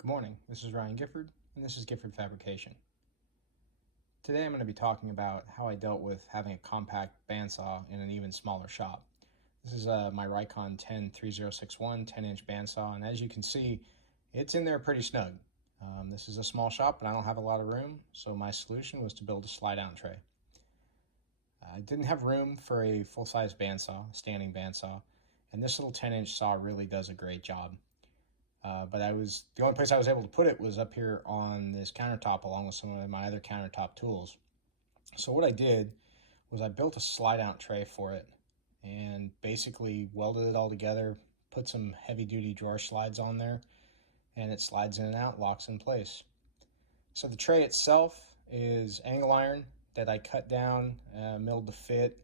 Good morning, this is Ryan Gifford, and this is Gifford Fabrication. Today I'm going to be talking about how I dealt with having a compact bandsaw in an even smaller shop. This is my Rikon 10-3061 10-inch bandsaw, and as you can see, it's in there pretty snug. This is a small shop, but I don't have a lot of room, so my solution was to build a slide-out tray. I didn't have room for a full-size bandsaw, standing bandsaw, and this little 10-inch saw really does a great job. But the only place I was able to put it was up here on this countertop along with some of my other countertop tools. So what I did was I built a slide out tray for it and basically welded it all together, put some heavy duty drawer slides on there, and it slides in and out, locks in place. So the tray itself is angle iron that I cut down, milled to fit.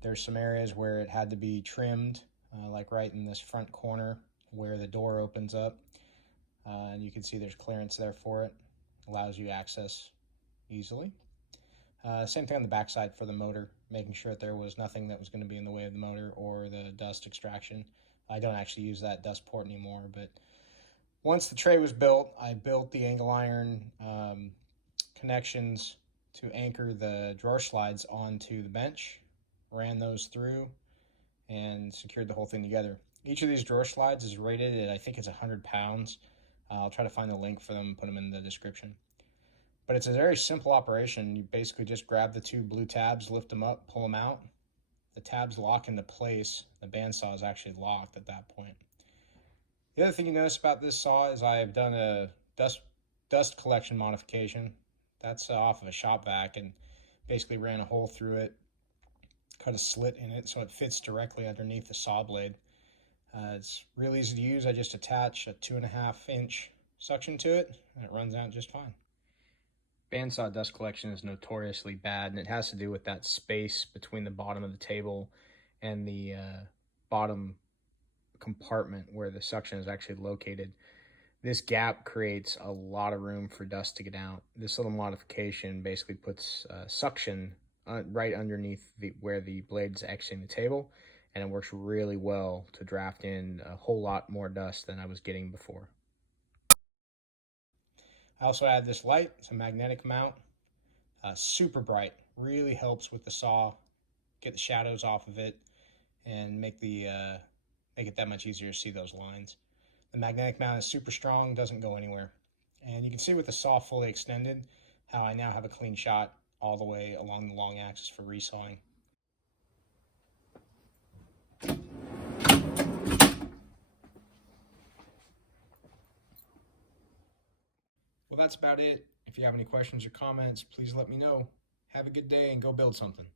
There's some areas where it had to be trimmed, like right in this front corner where the door opens up, and you can see there's clearance there for it. Allows you access easily. Same thing on the backside for the motor, making sure that there was nothing that was going to be in the way of the motor or the dust extraction. I don't actually use that dust port anymore, but once the tray was built, I built the angle iron connections to anchor the drawer slides onto the bench, ran those through, and secured the whole thing together. Each of these drawer slides is rated at, I think it's 100 pounds. I'll try to find the link for them and put them in the description. But it's a very simple operation. You basically just grab the two blue tabs, lift them up, pull them out. The tabs lock into place. The bandsaw is actually locked at that point. The other thing you notice about this saw is I have done a dust collection modification. That's off of a shop vac, and basically ran a hole through it, cut a slit in it so it fits directly underneath the saw blade. It's real easy to use. I just attach a 2.5-inch suction to it and it runs out just fine. Bandsaw dust collection is notoriously bad, and it has to do with that space between the bottom of the table and the bottom compartment where the suction is actually located. This gap creates a lot of room for dust to get out. This little modification basically puts suction right underneath where the blade's exiting the table, and it works really well to draft in a whole lot more dust than I was getting before. I also add this light. It's a magnetic mount, super bright, really helps with the saw, get the shadows off of it, and make it that much easier to see those lines. The magnetic mount is super strong, doesn't go anywhere. And you can see with the saw fully extended how I now have a clean shot all the way along the long axis for resawing. Well, that's about it. If you have any questions or comments, please let me know. Have a good day and go build something.